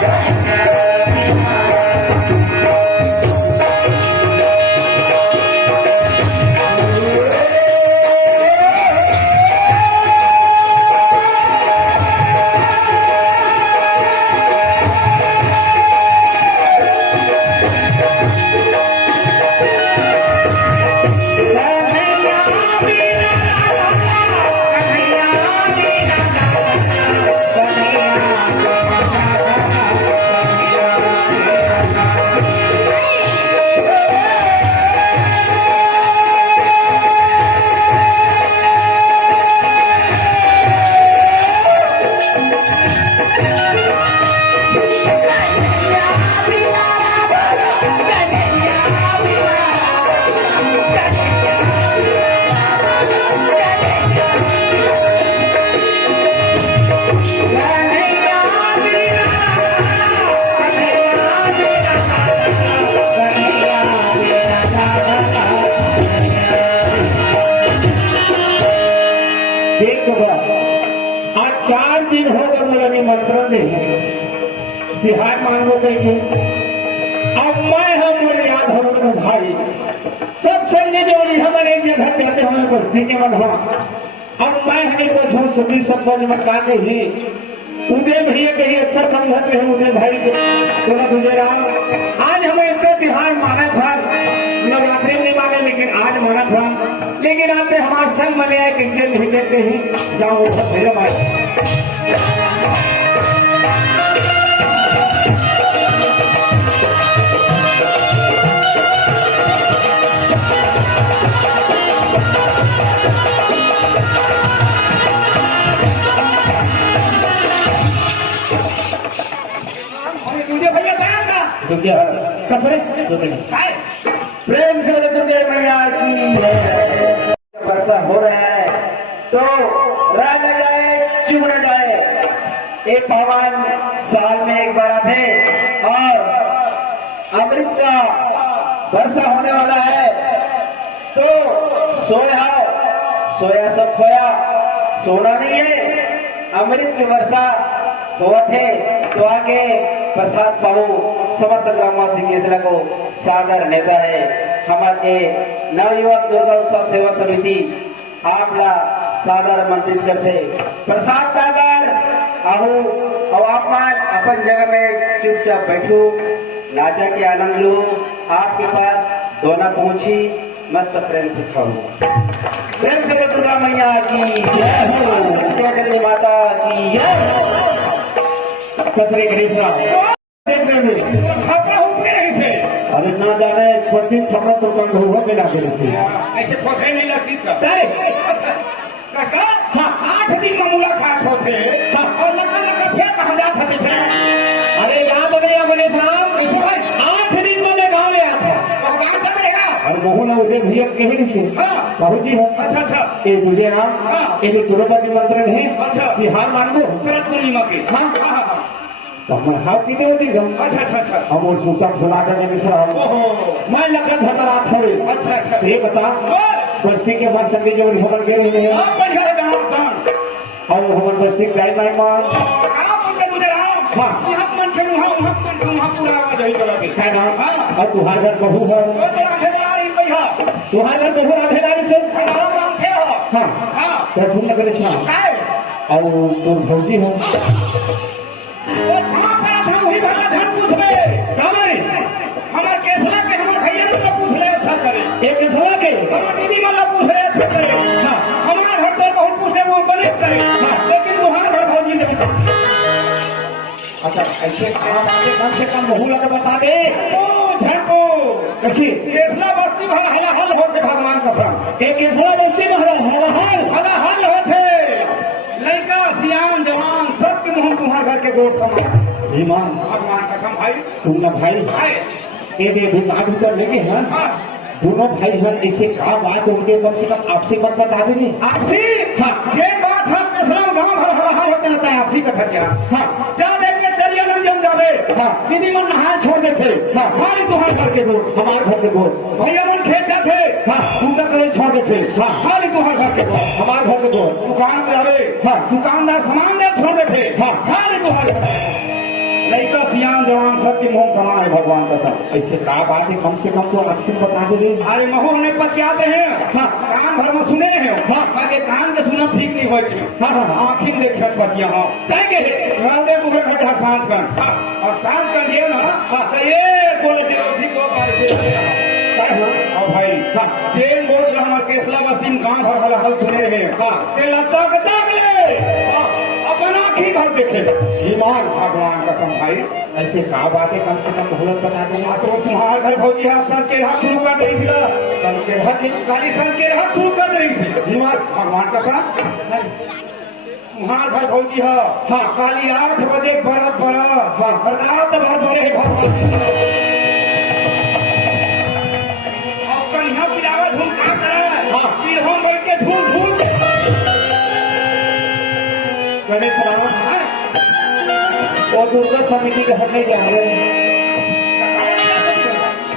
आज 4 दिन हो गए मला निमंत्रण दे बिहार मांगो देखे अब मैं हम याद हो भाई सब संजय जोड़ी हमारे एक जगह चाहते हमें बस्ती के मन हो अब मैं हमें को झूठ सची सबको निमंत्रण दे ही उदय भैया कहीं अच्छा समझत रहे उदय भाई को थोड़ा गुजराम आज हमें इतना तिहार माना था नवरात्रि में नहीं माने लेकिन आज माना था लेकिन आपने हमारे संग बने आए कि दिन भी देते ही जाओ मेरे भाई कसरे प्रेम से दुर्गे मैया की वर्षा हो रहा है तो रह न जाए चुभ न जाए एक भगवान साल में एक बार आते और अमृत का वर्षा होने वाला है तो सोया सोया सब खोया सोना नहीं है अमृत की वर्षा हुआ थे तो आगे प्रसाद पाओ समस्त ग्रामवासी केसला को सादर नेता है हमारे नवयुवक दुर्गा उत्सव सेवा समिति आपला सादर मंत्रित करते प्रसाद पाकर आओ और आप अपन जगह में चुपचाप बैठो नाचा के आनंद लो आपके पास दोना पहुंची मस्त प्रेम से खाओ प्रेम से दुर्गा मैया की जय हो माता की जय हो कसरे गणेश अरे ना जाने प्रतिदिन थप्पड़ तो बंद हुआ बिना ऐसे खोखे नहीं लगती हाँ 8 दिन में मुलाकात होते और लगा फिर कहा जाता थे अरे याद नहीं गणेश राम ऐसे भाई 8 दिन में मैं गाँव में आया था चलेगा और बहु ना उदय भैया कहीं से बाबू जी है अच्छा अच्छा ये तुझे राम ये तुरंत निमंत्रण है अच्छा बिहार मान लो शरद पूर्णिमा के हाँ तो मैं हाथ की देती अच्छा अच्छा अच्छा हम और सूता फुला कर मैं लगन हतरात हो अच्छा अच्छा ये बता बस्ती के हमारे संगे जो खबर के रहे हैं और हमारे बस्ती गाय माय मान और तुम्हारे घर बहू है तुम्हारे घर बहू राधेदारी से हाँ क्या सुनने के लिए और तुम भौजी हो हमारे केसला के हमारे भैया तो पूछ रहे अच्छा करे एक केसला के हमारे दीदी वाला पूछ रहे अच्छा करे हमारे घर तो बहुत पूछ रहे वो बने करे लेकिन तुम्हारे घर भौजी ने अच्छा ऐसे कम से कम बहु लगा बता दे ओ झटको कैसी केसला बस्ती भला हला हल होते भगवान कसम एक केसला बस्ती में हला हल होते लड़का सियान जवान सबके मुंह तुम्हारे घर के गोट समान ईमान भगवान कसम भाई सुनना भाई ये भी बात कर लेंगे हाँ दोनों भाई हन ऐसे कहा बात उनके कम से कम आपसी मत बता देंगे आपसी हाँ ये बात है कसम गाँव भर रहा होता रहता है आपसी कथा क्या हाँ जा देंगे चलिए रंजन जावे हाँ दीदी मन नहा छोड़ देते हाँ खाली तुम्हारे घर के गोट हमारे घर के गोट भैया मन खेत जाते हाँ उनका करे छोड़ देते हाँ खाली तुम्हारे घर के गोट हमारे घर के गोट दुकान पे आवे हाँ दुकानदार सामान दे छोड़ देते हाँ खाली तुम्हारे लड़का सियान जवान सबके मुंह समान है भगवान का सब। ऐसे का बात है, कम से कम तो अक्षर बता दे रे। अरे महो ने पतियाते हैं। हाँ, कान भर में सुने हैं। हाँ, आगे कान के सुना ठीक नहीं होती। हाँ हाँ, आँखिन देखे पतिया। हाँ, कहेंगे राधे मुझे खड़े हर सांझ का। हाँ, और सांझ कर दिया ना। हाँ, तो ये बोले उसी को पास और भाई चेन बोल हमारे केसला बस्ती गांव भर हल हल सुने हैं। हाँ, ते लता के दाग ले। हाँ, अपन आँखी भर देखे। ईमान भगवान का भाई। ऐसे का बात है, कम से कम मुहूर्त बता दे। तो तुम्हारे घर भौजी हाथ सन के हाथ शुरू कर रही थी। सन के हाथ काली सन के हाथ शुरू कर रही थी। ईमान भगवान का तुम्हारे घर भौजी है। हाँ, काली 8 बजे बरत बरत। हाँ, रात भर बड़े भगवान धूम क्या करे। हाँ, पीढ़ों बैठ के झूल झूल गणेश रावण और दुर्गा समिति के हटने जा रहे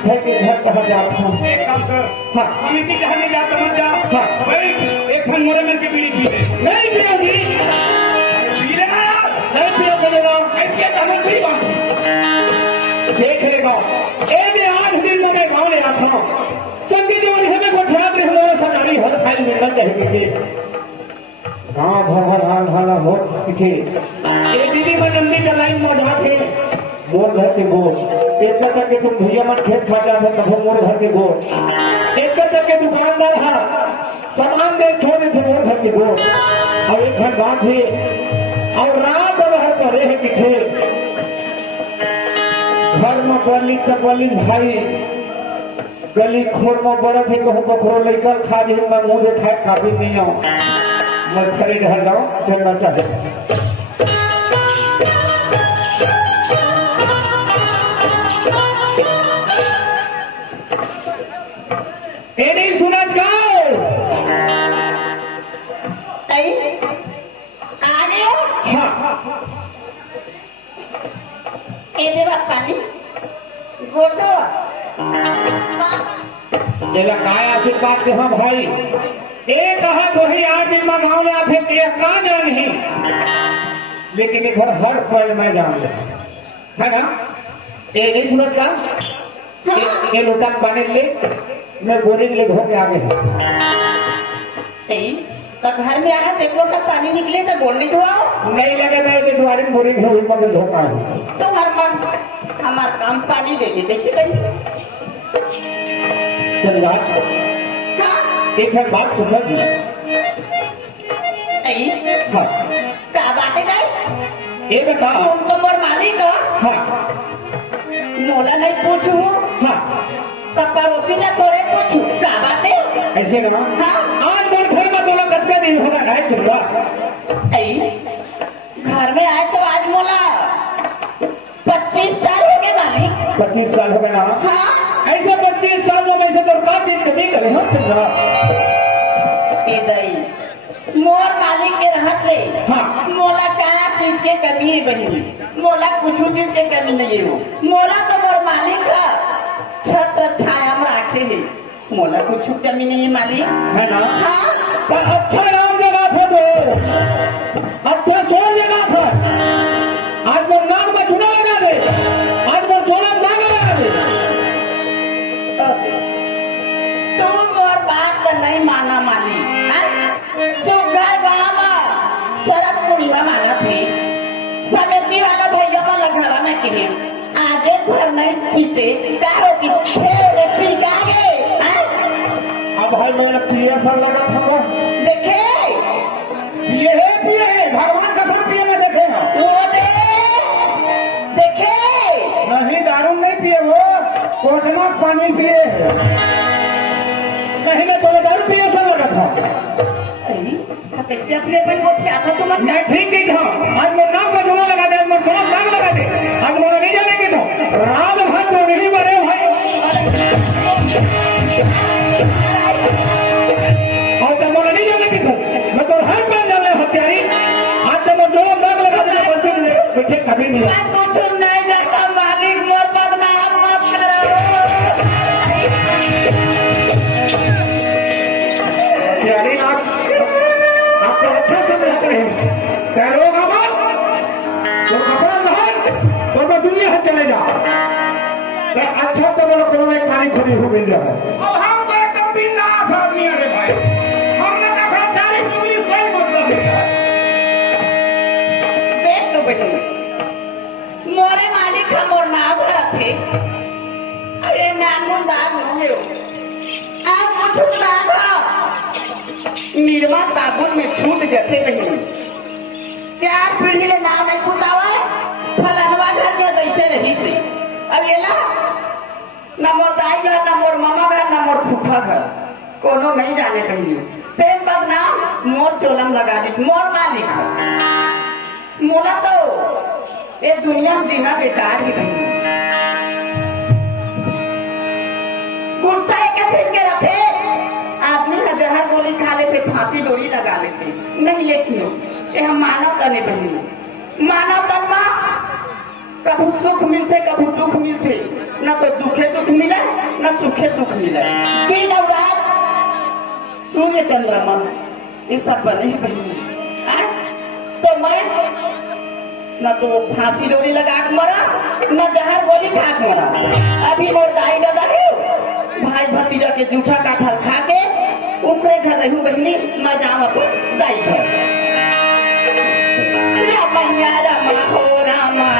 घर के घर कहा जाता हूँ। एक काम कर। हाँ, समिति के हटने जाता मत जा। हाँ, भाई एक खन मोरे मन की बीड़ी पी ले। नहीं पियोगी, पी लेना। नहीं पियो करेगा। ऐसे कमर भी बांसी देख लेगा। एक 8 दिन में मैं गाँव ले आता हूँ। संगी जीवन हमें गोठियात रहे हमारे सरकारी हर फाइल मिलना चाहिए थे। गाँव भर हाल हाला हो पीछे ये दीदी में नंदी का लाइन मौजा थे। मोर घर के गोल एक तक के तुम भैया मन खेत खा जाते तब मोर घर के गोल एक तक के दुकानदार हा सामान दे छोड़े थे मोर घर के गोल और एक घर गाँव थे और रात भर पड़े है पीछे घर में बली भाई गली खोर में बड़ा थे कहूँ कखरो लेकर खा दी मैं मुँह देखा काफी नहीं आऊँ मैं खरीद रह जाऊँ खेलना चाहे। ये नहीं सुना गाओ आ गए। हाँ ये दे पानी गोड़ दो। जला काया से बात हाँ भाई एक कहा तो ही आज दिन में गाँव में आते थे कहा जा नहीं लेकिन एक हर पल में जान ले है ना। ये नहीं सुना का ये लोटा पानी ले मैं बोरिंग ले धो के आगे तो घर में आया देख लो तब पानी निकले तो गोड़ नहीं धोआओ। नहीं लगे मैं द्वारे बोरिंग है मगर धोखा तो हर मन हमार काम पानी दे दी कैसे कहीं। चल यार एक है बात पूछा जी। हाँ क्या बात है गए ये बताओ तुम तो मोर मालिक हो। हाँ मोला नहीं पूछू। हाँ तब पड़ोसी ने तोरे पूछू क्या बात है। ऐसे ना। हाँ आज मेरे घर में बोला कच्चा नहीं होगा है चुका घर में आए तो आज मोला 25 साल हो गए मालिक। 25 साल हो गए ना। हाँ ऐसे 25 साल में वैसे तो का चीज कभी करे हम चुका मोर मालिक के रहत ले। हाँ मोला क्या चीज के कमी है बहनी। मोला कुछ चीज के कमी नहीं है। मोला तो मोर मालिक का छत्र छाया में रखे है। मोला कुछ कमी नहीं है मालिक है ना। हाँ तो अच्छा नाम जगह था तो अच्छा सोच जगह था। आज वो नाम में चुना लगा दे आज वो चोला नाम लगा दे। तुम मोर बात का नहीं माना मालिक। सुगर गाँव शरद पूर्णिमा माना थे समिति वाला भैया में लगना में कहे आगे भर नहीं पीते कारो की फेर पी के आगे। अब भाई मैंने पिए सर लगा था देखे पिए भगवान का सब पिए में देखे वो देखे नहीं दारू नहीं पिए वो कोटना पानी पिए नहीं मैं तो दारू पिए सर लगा था। कैसे अपने अपन को क्या था तुम मैं ठीक नहीं था। आज मैं नाम में जोड़ा लगा दे आज मैं थोड़ा नाम लगा दे आज मोड़ा नहीं जाने के तो रात भर तो नहीं मरे भाई और तो मोड़ा नहीं जाने के तो मैं तो हर बार जाने हत्यारी आज तो मैं जोड़ा नाम लगा दे बच्चे कभी नहीं कुछ नहीं जाता मालिक मोर बदनाम मत करो। हत्यारी आपको अच्छा समझते हैं क्या लोग तो कपड़ा बाहर तो दुनिया है चले जा अच्छा तो बोलो कोनो में कानी खोनी हो गई है अब हम तो एकदम बिंदास आदमी है भाई हमने तो भ्रष्टाचारी पुलिस कोई मतलब नहीं है देख तो बेटे मोरे मालिक का मोर नाम थे अरे नाम दाग न है आप कुछ दाग निर्मा साबुन में छूट जाते नहीं 4 पीढ़ी ले नाम नहीं पुतावा फलानवा घर के दैसे रही से अब ये ला न मोर दाई घर न मोर मामा घर न मोर फूफा घर कोनो नहीं जाने कहीं पेन बदनाम मोर चोलम लगा दी मोर मालिक मोला तो ये दुनिया में जीना बेकार ही नहीं गुस्सा एक के रखे आदमी का जहर गोली खा लेते फांसी डोरी लगा लेते नहीं लेकिन ये हम मानव तने बनी मानव तन में कभी सुख मिलते कभी दुख मिलते न तो दुखे दुख मिले न सुखे सुख मिले दिन और रात सूर्य चंद्रमा ये सब बने ही बनी तो मैं न तो फांसी डोरी लगा के मरा न जहर गोली खा के मरा अभी मोर दाई दादा है भाई भतीजा के जूठा काठल खा के ऊपरे घर रहू बहनी मैं जाऊँ अपन दाई घर रमैया रमा हो रामा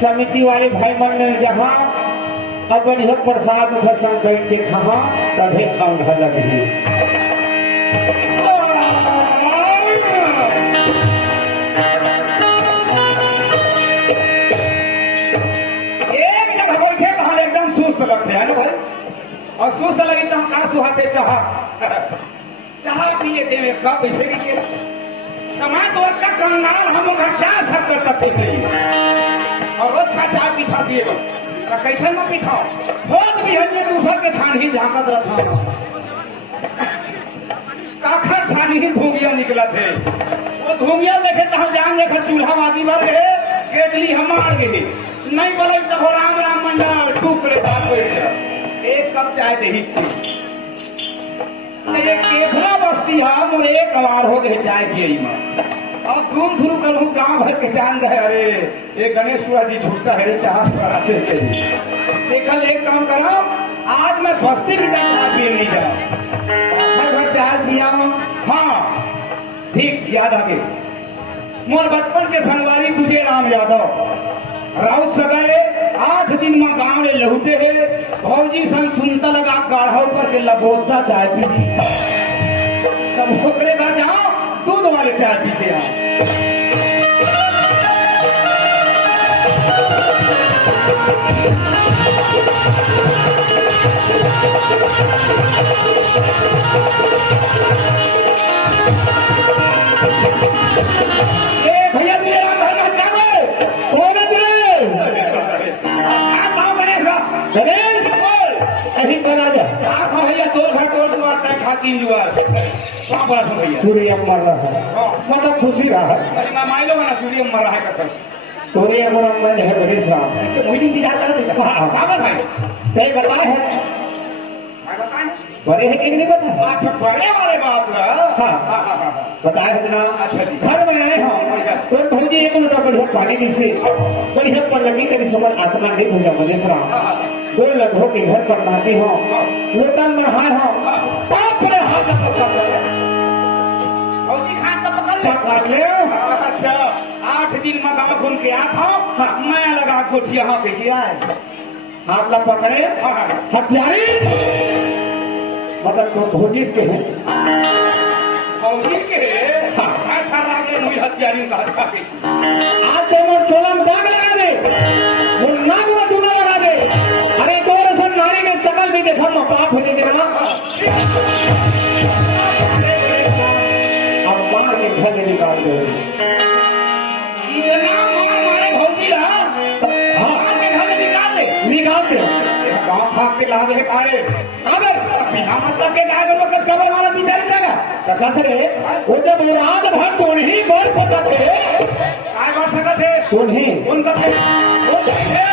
समिति वाले भाई मन ने जहाँ अब यह प्रसाद भरसन करके खा तभी अंग लगी एक जगह बैठे तो हम एकदम सुस्त लगते हैं ना भाई और सुस्त लगी तो हम कहा सुहाते चाह पिए थे कप ऐसे के मैं तो कंगाल हम चाह सकते तक नहीं और रोज का चाय पीता पिए कैसे में पीता बहुत भी है दूसर के छानी झांकत रहा काखर छानी ही धूमिया निकला थे वो धूमिया देखे तो हम जान लेकर चूल्हा वादी भर गए केटली हम मार गए नहीं बोले तो राम राम मंडल टूकरे बात एक कप चाय दही ये केसरा बस्ती है मोरे एक कवार हो गए चाय पियई में अब तुम शुरू करूँ गांव भर के जान रहे अरे ये गणेश पूरा जी छूटता है चाह कराते देखल एक काम करो आज मैं बस्ती में चाय पिए नहीं जाऊँ घर चाय पिया हाँ ठीक याद आ गई मोर बचपन के संगवारी तुझे राम यादव राउत सगले 8 दिन में गाँव में लहुटे है भौजी संग सुनता लगा गाढ़ा पर के लबोता चाय पी तब होकरे घर जाओ दूध वाले चाय पीते हैं भैया तुझे राम धर्म कौन है तीन जुआर कहाँ बड़ा था भैया सूर्य मर रहा है हाँ मतलब खुशी रहा है अरे मैं माइलो ना सूर्य मर रहा है कथन सूर्य मन है गणेश राम इससे वही दिन इंतजार कर रहे हाँ। काबर भाई कई बताए हैं मैं बताएं बड़े है कि नहीं पता अच्छा बड़े वाले बात है हाँ बताया है जनाब अच्छा जी। घर में आए हम तो भौजी एक लोटा बढ़िया पानी दी से बढ़िया पर लगी तेरी समझ आत्मा नहीं भूजा गणेश राम दो लड्ढों के घर पर नहाती हो लोटा में नहाए हो पाप पर हाथ फौजी खान का पकड़ ले पकड़ ले अच्छा 8 दिन में गाँव घूम के आता हूँ मैं लगा कुछ यहाँ पे किया है हाथ ला पकड़े हथियारी मगर तो भौजी के हैं फौजी के मैं खड़ा के मुझे हत्यारियों का हत्या की आज दोनों चोला में दाग लगा दे वो नाग में चूना लगा दे अरे दो रसन नारी के सकल भी देखा मैं पाप होने देगा अब मार के घर में निकाल दो इतना मार मारे भौजी रहा मार के घर में निकाल दे गाँव खाक के लाद है कारे अबे बिना मतलब के गाय को कस खबर वाला बिचारी जाएगा कसा से वो जब रात भर तो नहीं बोल सकते थे काय बात सकत है तो नहीं कौन का थे कौन थे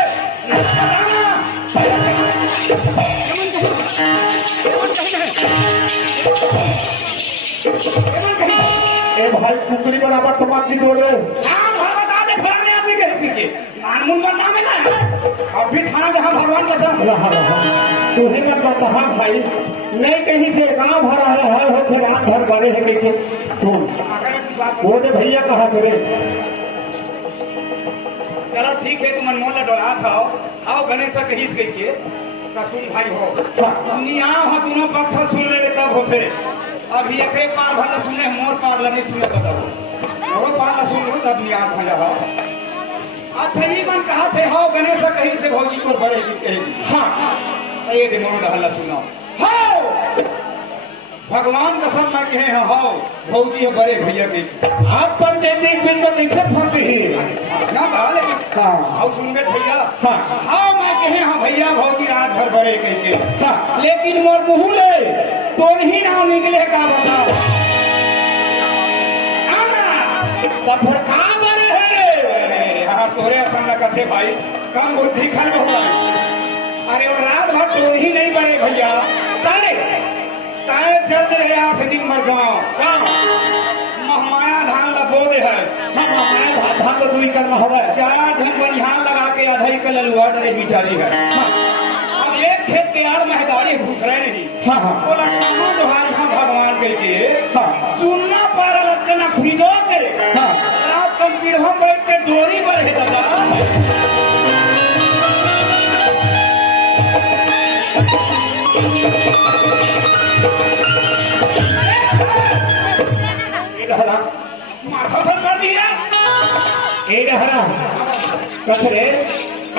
ए भाई कुकरी बराबर टमाटर की बोले नाम भर बता दे फिर मैं आदमी के किसी के नाम का नाम है ना अभी थाना जहाँ भगवान का सब तुम्हें मैं बता भाई नहीं कहीं से गाँव भरा है हर होते रात भर बड़े है लेकिन तुम वो ने भैया कहा तेरे चलो ठीक है तुम अनमोल डोला था आओ गणेश कहीं गई के सुन भाई हो निया हो दोनों पक्ष सुन ले तब होते अभी एक पार भर सुने मोर पार नहीं सुने बताओ मोरो पार सुन लो तब नियाद हो जाओ अच्छा ये मन कहा थे हो गणेश कहीं से भौजी तो बड़े की कहेगी हाँ ये दे मोरो हल्ला सुनाओ हो भगवान कसम मैं कहे हैं हो भौजी है बड़े भैया की आप पंचायती बिल में कैसे फंसे ही ना कहा लेकिन हाँ आओ सुन बे भैया हाँ हाँ मैं कहे हाँ भैया भौजी रात भर बड़े कह के हाँ लेकिन मोर मुँह ले तो नहीं नाम निकले का बताओ आना तब फिर कहाँ बने है अरे यार तोरे असम लगा थे भाई कम बुद्धि खर में हुआ अरे और रात भर तो ही नहीं बने भैया तारे तारे जल्द रहे 8 दिन मर जाओ महमाया धान लबो दे है हम धान तो दूरी करना होगा 4 धन बनिहान लगा के अधई के ललुआ डरे बिचारी है अब एक खेत के यार महदारी घुस रहे नहीं हाँ हाँ बोला कहाँ दोहारी हम भगवान के हाँ चुनना पारा लचना खरीदो करे हाँ रात तक पीढ़ों बैठ के डोरी पर है दादा माथा थर कर दिया एक हरा कथरे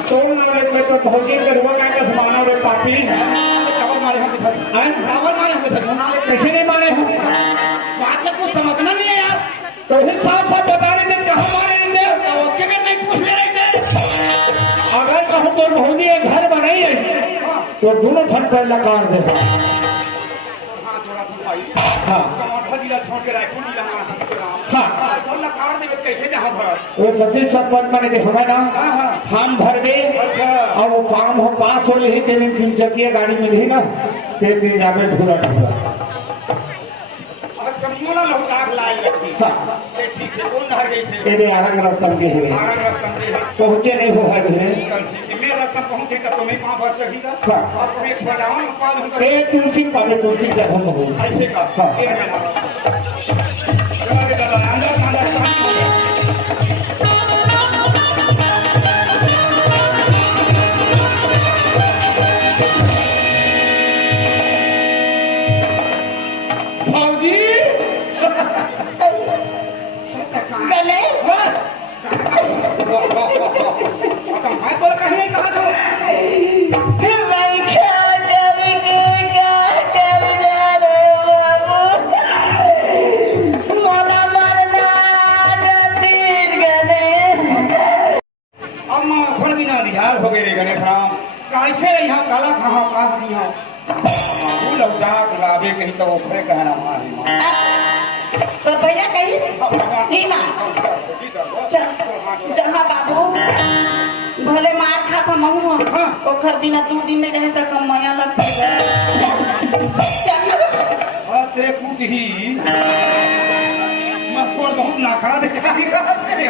तुम लोग में तो भौजी के रुआ का समाना रे पापी कावल मारे हम किधर कावल मारे हम किधर कैसे नहीं मारे हो बात में कुछ समझना नहीं है यार तो फिर साफ साफ बता रहे थे कहाँ मारे थे तो ओके में नहीं पूछ ले रहे थे अगर कहूँ तो भौजी एक घर बनाई है तो दोनों थन पर लकार दे हाँ जोड़ा था भाई हाँ कमाठा जिला छोड़ के रायपुर जिला में हाँ कौन लकार देवे कैसे जहाँ भर वो ससी सरपंच मैंने देखा ना हाँ हाँ फार्म भर दे अच्छा और वो काम हो पास हो ही तेरे 3 चकिया गाड़ी मिली ना 3 दिन जावे ढूंढा ढूंढा अच्छा मोला लौटाक लाई लगती हाँ ठीक है कौन नहर गई से तेरे आरंग रास्ता के हुए आरंग रास्ता में है पहुंचे नहीं हो है घरे चल ठीक है मेरे रास्ता पहुंचे तो तुम्हें वहां बस सही था हाँ। और तुम्हें खड़ावन पाल हम ए तुलसी पाले तुलसी जब हम हो ऐसे का हाँ। ये है चला के दादा अंदर अंदर काम हो गया भौजी गणेश मैं तो कहीं नहीं कहा था मैं ख्याल करेंगे क्या कर बाबू मोला मरना तीर गणेश अब माँ फल बिना निहार हो गए रे गणेश राम कैसे यहाँ काला कहाँ कहाँ यहाँ तू लौटा गुलाबी कहीं तो ओखरे कहना मारी माँ तो भैया कहीं नहीं माँ जहाँ बाबू भले मार खा था महू ओखर बिना 2 दिन नहीं रह सक मया लग तेरे कुट ही मैं थोड़ा बहुत नाखरा दिखाई रहा तेरे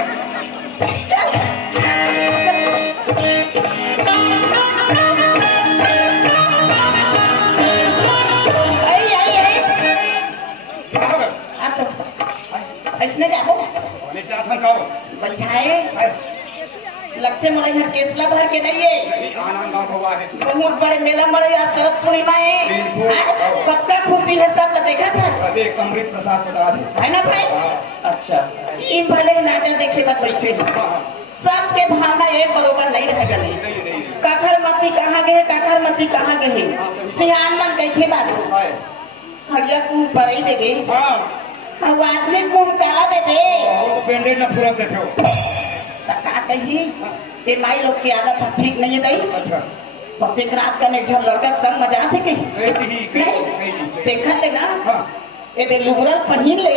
ऐसने जाबो जाथन कहो बैठाए लगते मोरे घर केसला भर के नहीं है आनंद गांव हुआ है बहुत बड़े मेला मरे या शरद पूर्णिमा है कितना खुशी है सब देखा था देख अमृत प्रसाद बता दे है ना भाई अच्छा इन भले नाचा देखे बात बैठे सबके भावना एक बरोबर नहीं रहेगा नहीं काखर मती कहाँ गए काखर मती कहाँ गए सियान मन कैथे बात हरिया कुम पर ही देगे अब आदमी कुम काला दे दे बैंडेज ना पूरा देखो का कही ते माई लोग की आदत ठीक नहीं है नहीं अच्छा प्रत्येक रात का ने जो लड़का के संग मजा आते कहीं नहीं देखा ले ना ये दे लुगड़ा पहन ले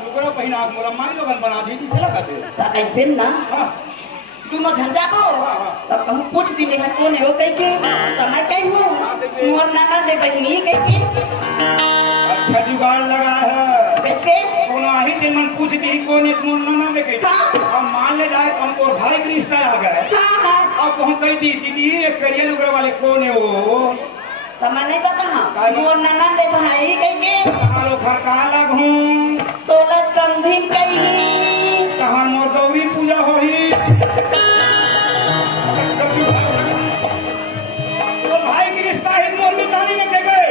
लुगड़ा पहना मोरा माई लोगन बना दी किसे लगा थे ऐसे ना दोनों झंडा को तब कहूँ पूछ दी है कौन है वो कह के समय कहीं हूँ मोर नाना दे बहनी कह के अच्छा जुगाड़ लगा है कैसे कौन आही दिन मन पूछ दी कौन है मोर नाना में कही अब मान ले जाए तो हमको भाई का रिश्ता आ गया अब कहूँ कही दी दीदी एक करिया लुगड़ा वाले कौन है वो तमा नहीं पता मोर नाना दे भाई कह के आलो खरका लगूं तोला समझी कही कहाँ मोर गौरी पूजा होही तो भाई की रिश्ता है मोर मितानी में कह गए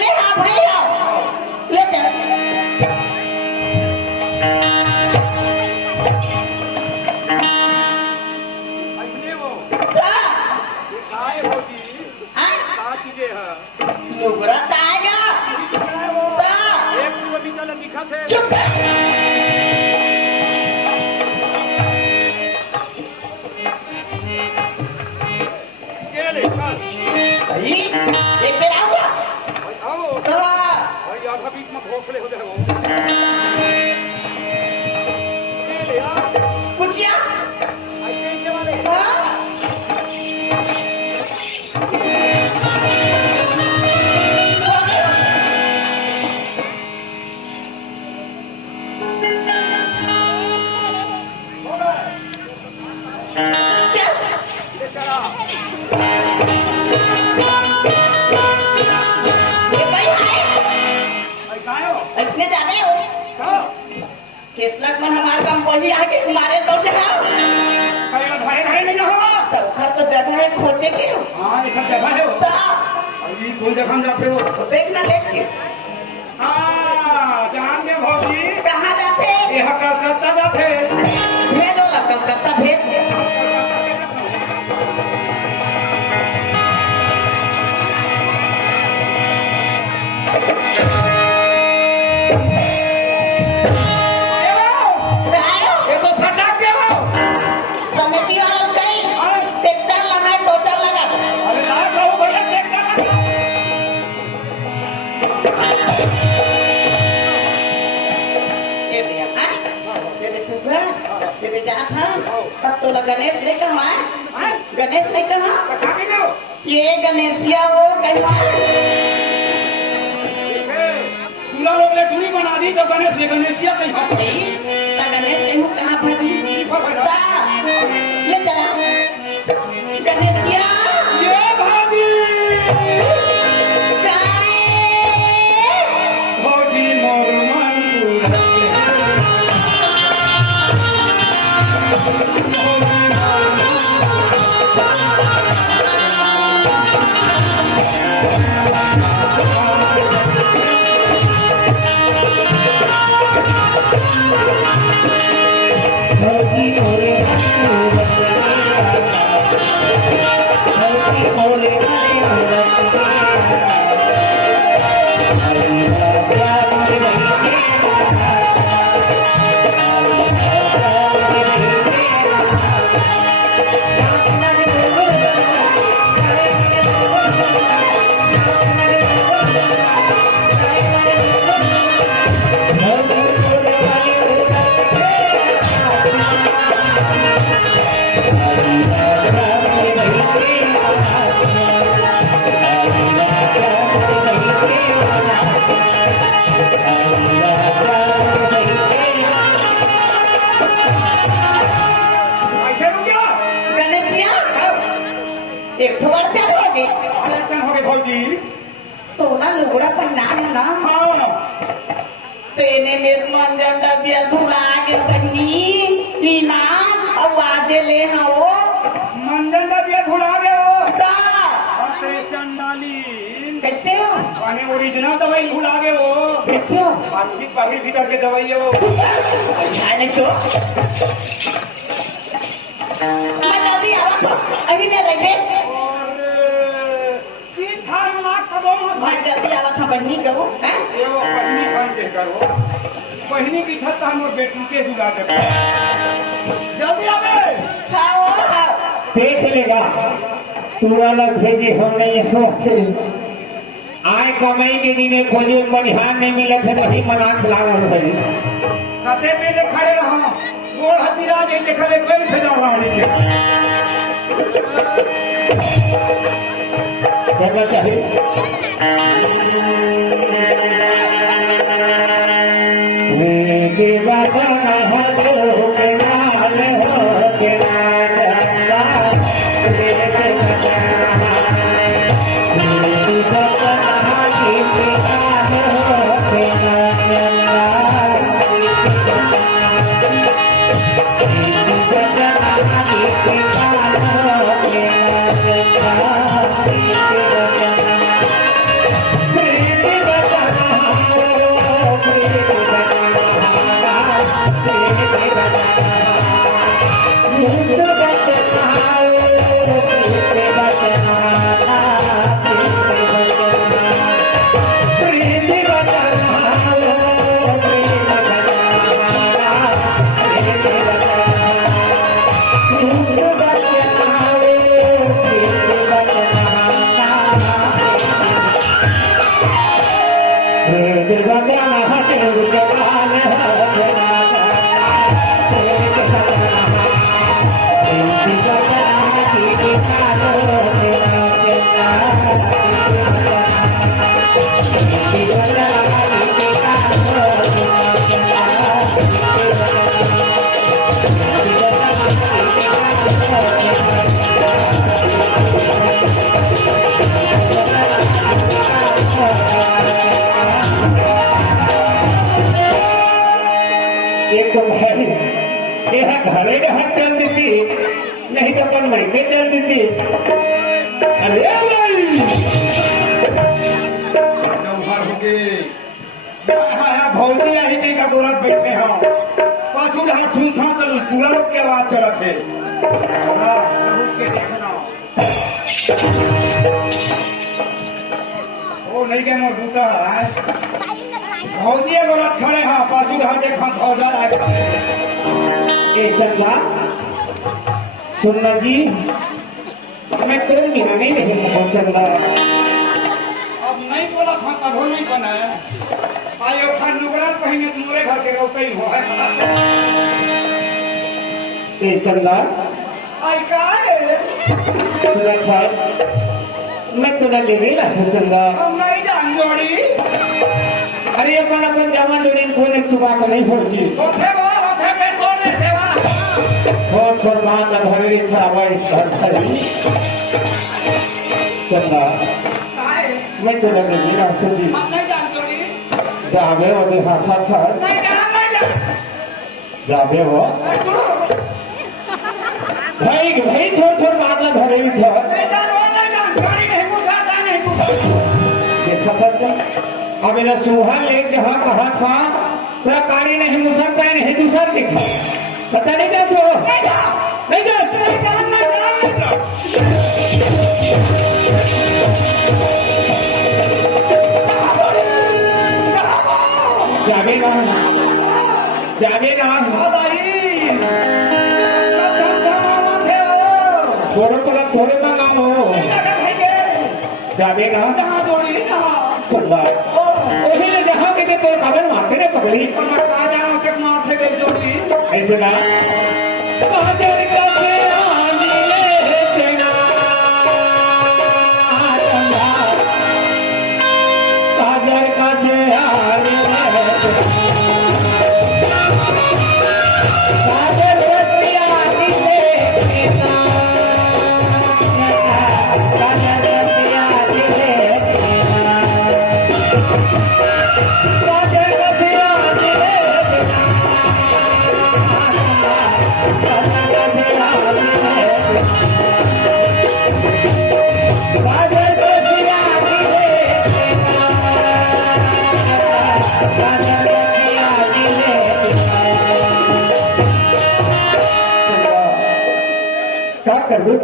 ले हाँ भाई आओ ले चल ऐसने वो काय होती का चीजें है लुगड़ा आएगा एक किलोमीटर दिखा थे चुप एक बेर आऊंगा आओ तो भाई आधा बीच में घोसले हो जाए ये ले आ कुचिया ऐसे ऐसे वाले इसने जाने हो केसलक मन हमारे काम वही आके तुम्हारे दौड़ जाओ कहीं धारे धारे नहीं हो तो घर तो जगह है खोजे के हाँ एक जगह है तो अभी कौन जगह हम जाते हो देखना लेके हाँ जान के भौजी कहाँ जाते ये कलकत्ता जाते भेजो ला कलकत्ता भेज समिति वालों कहीं ट्रैक्टर लगा टोचर लगा अरे ना सब भैया देखता ये दिया था ये दे सुगर ये दे जात है तब तो गणेश नहीं कहा गणेश नहीं कहा कहाँ के गयो ये गणेशिया वो कहा पूरा लोग ने दूरी बना दी तो गणेश ने गणेशिया कहीं गणेश कहूँ कहाँ पर ले चला गणेशिया ये भाजी भौजी मोर मन भौजी तो ना लुगड़ा पहना ना हाँ तेने में मंजन डबिया धुला के बनी टीना अब आजे ले ना वो मंजन डबिया भुला गए हो ता अरे चंडाली कैसे हो पानी ओरिजिनल दवाई भुला गए हो कैसे हो बाकी बाहर भीतर के दवाई हो खाने को मैं जल्दी आ रहा हूँ अभी मैं रेलवे मैं जल्दी आ रहा था बन्नी करो हैं पहनी खान के करो पहनी की था हम और बेटी के जुड़ा देते जल्दी आ गए खाओ खाओ देख लेगा तू वाला भेजी हमने यहाँ से आय कमाई के दिन खोजे बनिहार नहीं मिले थे वही मना खिलावा भरी कते पे ले खड़े रहा गोड़ हतीरा जे देखले बैठ जाओ वाली के करना चाहिए देवा जाना हो के नाल हो के घरे में हाथ चल देती नहीं तो अपन महीने चल देती अरे भाई चौहार हो गए भौजी यही का दौरान बैठे हो पाछू जहाँ सुनता तो पूरा लोग की आवाज चला थे के देखना वो नहीं गए मोर दूता है भौजी गोरत खड़े हाँ पाछू जहाँ देखा भौजा आए चंदा सुनना जी मैं कोई महीना नहीं रह सकूं चंदा अब नहीं बोला था तब नहीं बनाया आयो खान नुगरल पहने तुम्हारे घर के रोते ही हो ए चंदा आई का है सुरक्षा मैं तुझे ले गई ना चंदा अब नहीं जान जोड़ी अरे अपन जमा जोड़ी कोई तू बात नहीं होती होते पे तोड़ने सेवा बहुत फरमान भरी था भाई घर भरी चंदा मैं तुझे ले गई ना तुझी अब नहीं जान जोड़ी जावे वो देखा था नहीं जा जावे वो भाई थोड़ बात भरे भी था नहीं जान गाड़ी नहीं घुसाता नहीं देखा था अब मेरा सुहा लेक जहाँ कहा था पूरा पानी नहीं मुसरता है नहीं दूसरा देखा पता नहीं क्या छोड़ो नहीं जागे ना थोड़े मंगाओ जागे ना चंदा वही ले जहाँ के तो कागज मारते ने पकड़ी ऐसे ना काजर का काजर का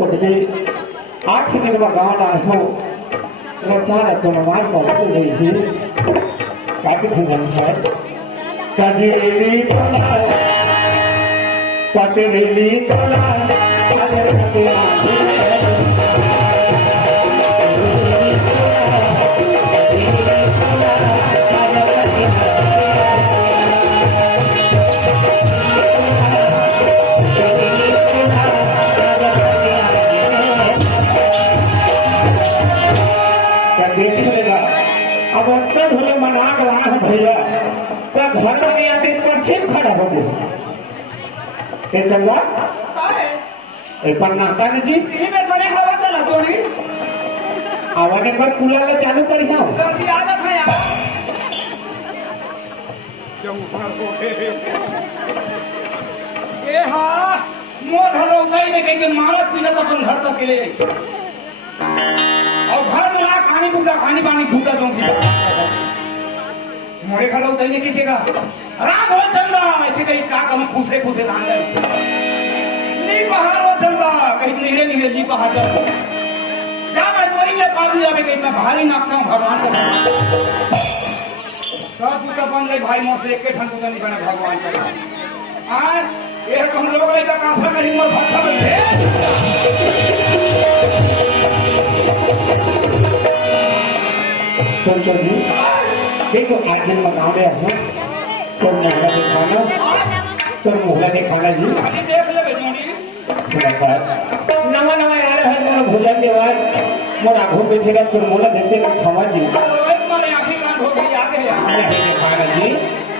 कुटबी 8 दिन में गाँव आए हो रचान तो नमाज पढ़ गई थी काफी भूगन है कजेरी तोला पटेली तोला अब उत्तर हुए मना रहा है भैया क्या घर में आके पश्चिम खड़ा हो गया ये चंगा ये पन्ना कान जी यही में बड़े हवा चला जोड़ी आवाज पर कूलर में चालू करी हां सर्दी आदत है यार चौपर को ए हां मोर घर उदाई में के मारा पीला तो अपन घर तक ले और घर में ला पानी पानी घूटा दूंगी मोरे खड़ा उदाई ने कीजिएगा राग हो चंदा ऐसे कहीं का कम खुशे खुशे धान ली बाहर हो चंदा कहीं नीरे नीरे जी बाहर जा मैं कोई ले पानी जावे कहीं मैं भारी नाकता हूँ भगवान का सब पूजा बन गई भाई मोर से एक के ठन पूजा नहीं बने भगवान का आज ये हम लोग रही का काफला का हिम्मत भाता बैठे संतो जी देखो आज दिन में गाँव में हूँ तो मोहल्ला दिखाना तो मोहल्ला दिखाना जी अभी देख ले बेचोड़ी नवा नवा यार है मोर भोजन देवार मोर आँखों में चला तो मोला देते मैं खवा जी रोहित मारे आंखें कान हो गई याद है यार नहीं दिखाना जी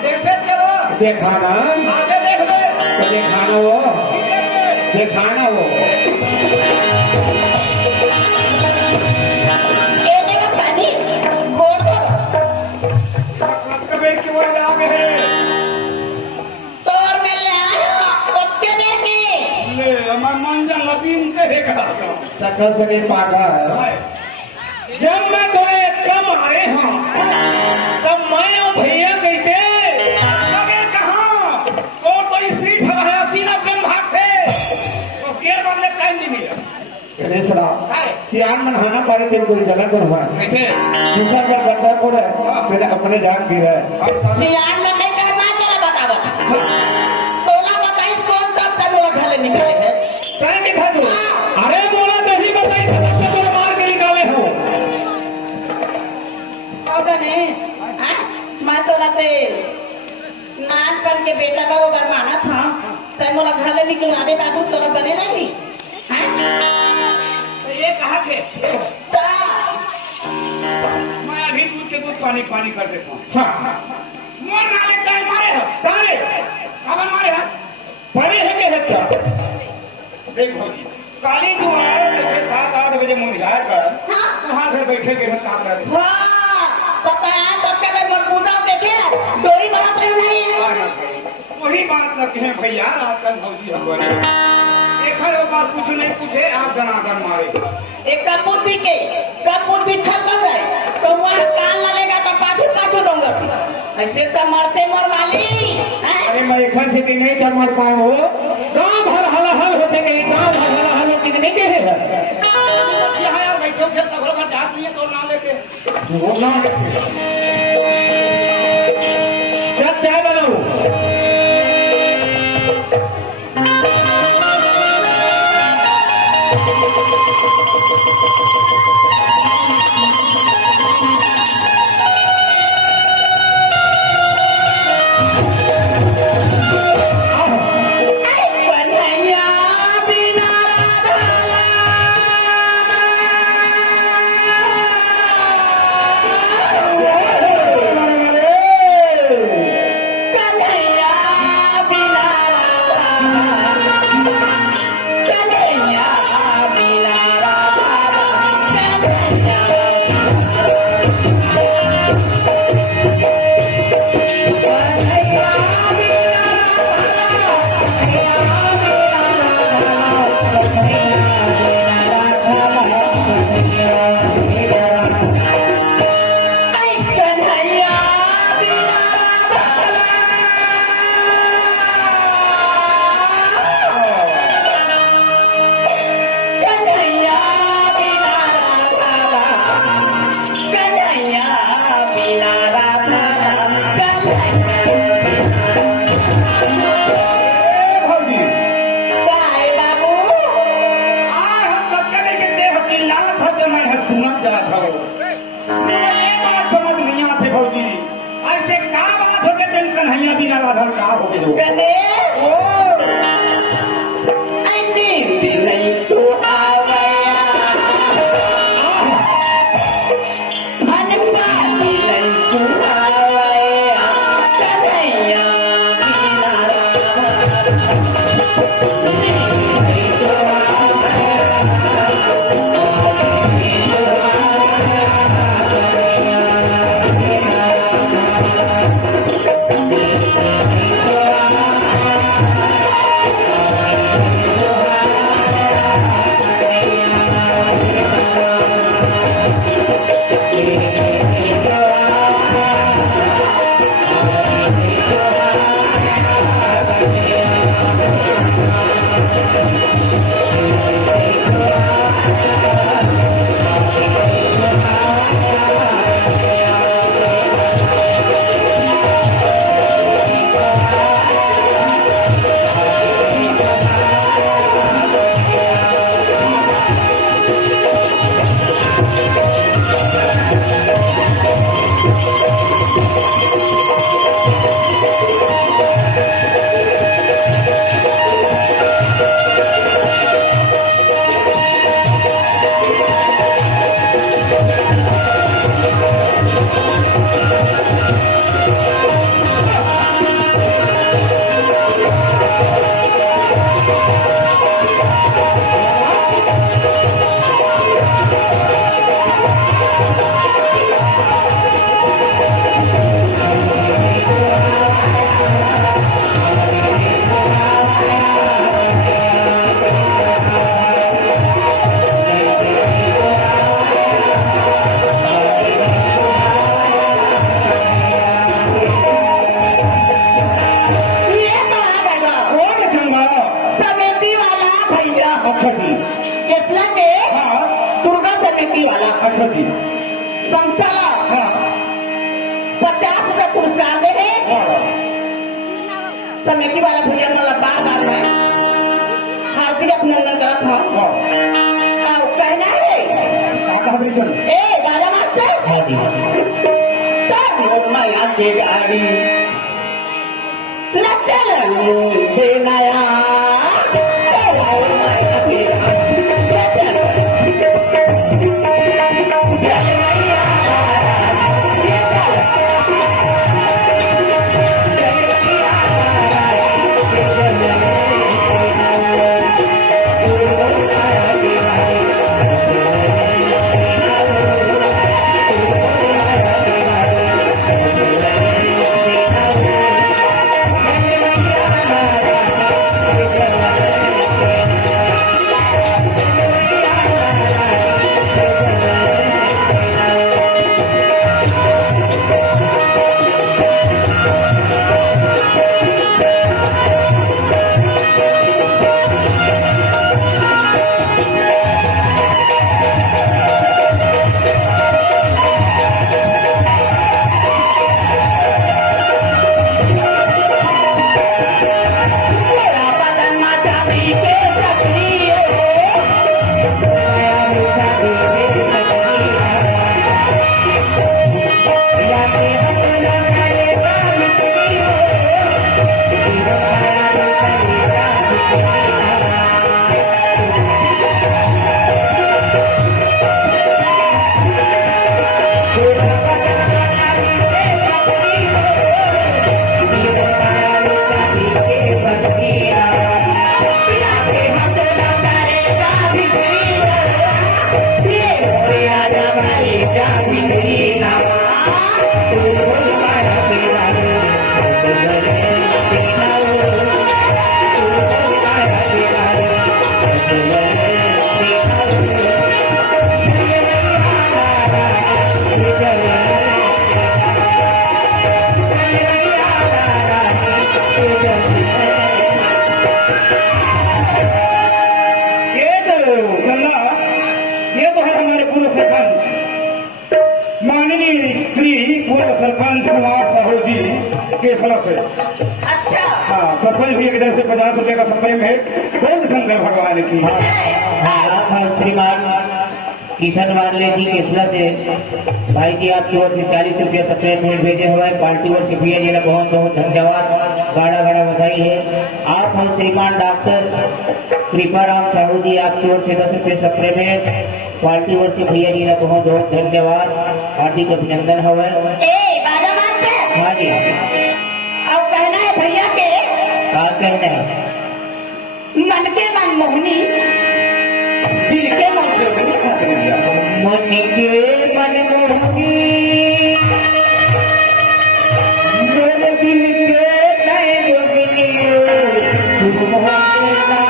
देख चलो दिखाना आगे देख ले तो दिखाना वो दिखाना वो ए देखो पानी गोड़ दो कबीर की ओर आ गए तोर में ले आयो ओके देखे ले मैं मंजन लबीन के देखा था तक से पागा है जब मैं थोड़े कम आए हूँ तब मैं भैया कहते कबीर कहाँ तो स्पीड है 80-90 भागते तो गेर बदले टाइम नहीं मिला गणेशरा सियान मन हाना पारे तेरे कोई जगह पर हुआ कैसे दूसरा जब बंदा को मैंने अपने जान दी है सियान में मैं कहना तेरा बतावा तोला बताइस कौन तब तक मोला घर निकले है क्या दिखा दो अरे बोला नहीं बताई सब तो मार के निकाले हो और गणेश हाँ मैं तोला ते नानपन के बेटा का वो बरमाना था तय मोला घर ले निकलवावे बाबू तोला बने रही तो ये कहा थे मैं अभी दूध के दूध पानी पानी कर देता हूँ हाँ मोर नाले टाइम मारे हस तारे कब मारे हस परे है के हत्या देख भौजी काली जो है ऐसे 7-8 बजे मुंझाया कर वहाँ घर बैठे के काम कर बताया तब के मैं मरबूदा देखे डोरी बरात रही नहीं वही बात लगते हैं भैया रात कल भौजी हम बोले एक बार कुछ नहीं पूछे आप दनादन मारे एक कम बुद्धि खल कर रहे तो वहाँ कान लगेगा तो पाछू दूंगा ऐसे तो मरते मर वाली अरे मैं घर से कि नहीं कर मर पाऊँ हो गाँव भर हला हल होते कहीं गाँव भर हला हल कितने के है यार बैठे उठे तगड़ो का जात नहीं है तो नाम लेके वो ना जब चाय बनाओ भौजी काय बाबू आय हम कक्का के देह चिल्लात हो तो मैं सुनत जात हो मेरे बात समझ नहीं आते भौजी ऐसे का बात हो के दिन कन्हैया बिना राधन का हो गए गने ओ नींद नहीं तो आवया मन पानी नहीं तो आवया कन्हैया बिना अच्छा जी केसला के हाँ दुर्गा समिति वाला अच्छा जी संस्थाला हाँ 50 रुपये पुरस्कार दे है हाँ समिति वाला भैया मला बात आ रहा है हार्दिक अभिनंदन करत हूँ हाँ आओ कहना है काका हमारी चल ए दादा मास्टर तब माया के गाड़ी लचल देनाया माया के माननीय श्री पूर्व सरपंच कुमार साहू जी जी केसला से। अच्छा हाँ सरपंच भी इधर से 50 रुपए का सप्लाई भेंट बोल शंकर भगवान की। आप श्रीमान किशन मानले जी केसला से भाई जी आपकी ओर से 40 रुपया सप्लीमेंट भेजे हुए पार्टी और से भैया जी ने बहुत बहुत धन्यवाद गाड़ा गाड़ा बधाई है। आप और श्रीमान डॉक्टर कृपाराम साहू जी आपकी ओर से 10 रुपये सप्लीमेंट पार्टी और से भैया जी ने बहुत बहुत धन्यवाद हार्दिक अभिनंदन हुए। ए बाजा मास्टर हाँ जी अब कहना है भैया के क्या कहना है? मन के मन मोहनी दिल के मन जोगनी मन के मन मोहनी मेरे दिल के नए जोगनी तुम हो मेरा।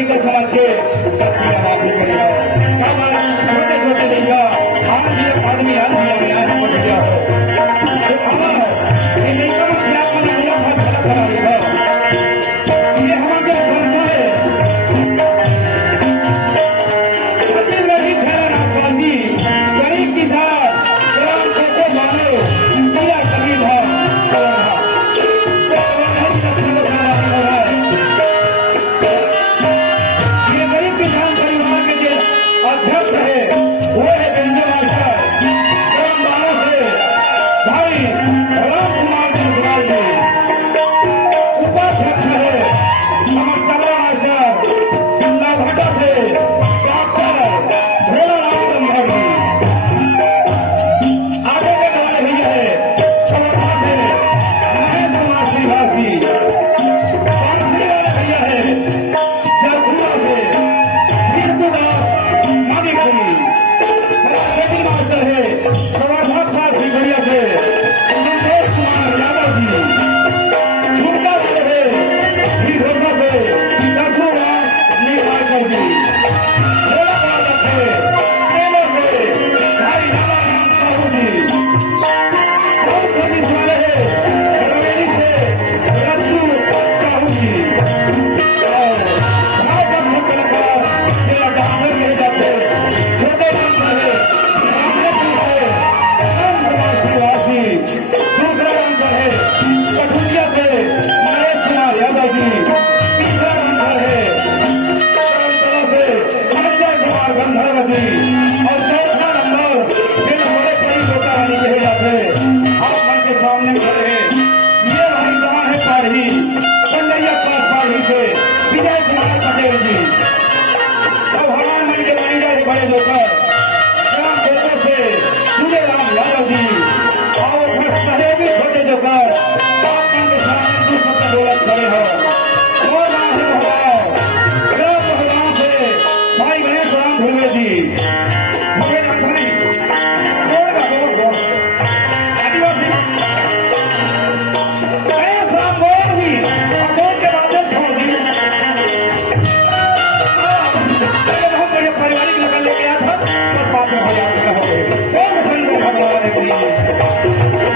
लेकर समझ के माफी करिए। छोटे छोटे लड़का आज ये आदमी आज दिया में आज पड़ गया हो ये लड़का में क्या करना हुआ था गलत करा रहा ये हमारे संस्था है छत्तीसगढ़ी छेड़ा गांधी गरीब किसान ग्राम को मानो जिया कभी ये गरीब किसान परिवार के जो अध्यक्ष है वो है गंजे मास्टर ग्राम बारों से भाई राम कुमार जायसवाल जी उपाध्यक्ष है अमर चबरा मास्टर जिला भाटा से डॉक्टर भोलाराम गंभीर जी आगे के हमारे भैया है समर्था से महेश कुमार श्रीवासी वाले भैया है जयपुरा से कीर्तिदास मानिक जी सेकंड मास्टर है प्रवर्धक साहब भिखड़िया से संतोष कुमार यादव जी झुमका से है भिखोसा से दसुराम निवाकर जी छोला बालक है केले से भाई रामाराम साहू जी बहुत सर्विस वाले हैं रवेली से रज्जू साहू जी और भाई पक्ष कलाकार जिला डॉक्टर नहीं जाते छोटे डॉक्टर है रामदेव जी है राम कुमार श्रीवासी दूसरा डॉक्टर है कठुरिया से नरेश कुमार यादव जी तीसरा डॉक्टर है करमतला से संजय कुमार गंधर्व जी और चौथा नंबर फिर हमारे बड़ी लोटा रानी के जाते आप मन के सामने खड़े हैं ये भाई कहाँ है पारही संजैया पास पारही से विजय कुमार पटेल जी तो भगवान मन के मैनेजर बड़े होकर ग्राम गोतर से सूर्य राम यादव जी और फिर सहयोगी छोटे जोकर आप मन के सामने दूसरे दौलत खड़े हो वो नाम है भगवान ग्राम भगवान से भाई गणेश राम धुर्वे जी भगवान भाई गोड़ का गोड़ आदिवासी गणेश राम गोड़ भी और गोड़ के बाद छोड़ दी बहुत बड़े पारिवारिक लगन लेके आया था और बाद में भगवान खड़ा हो गए कौन संजय भगवान है प्रिय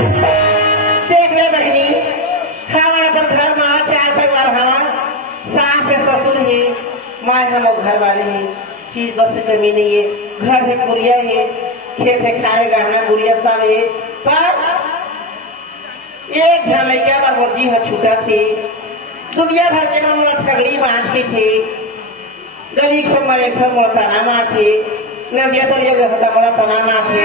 देख ले बहनी हमारा अपन घर में चार परिवार हवा सास है ससुर है माँ हम घर वाले हैं चीज बस से कमी नहीं है घर है गुड़िया है खेत है खाए गहना गुड़िया सब है पर एक झन लड़का पर मुर्जी है छूटा थी दुनिया भर के नाम ठगड़ी बांझ की थी गली खो मरे खो मोर तना मार थी नदिया तलिया गहता बड़ा तना मार थे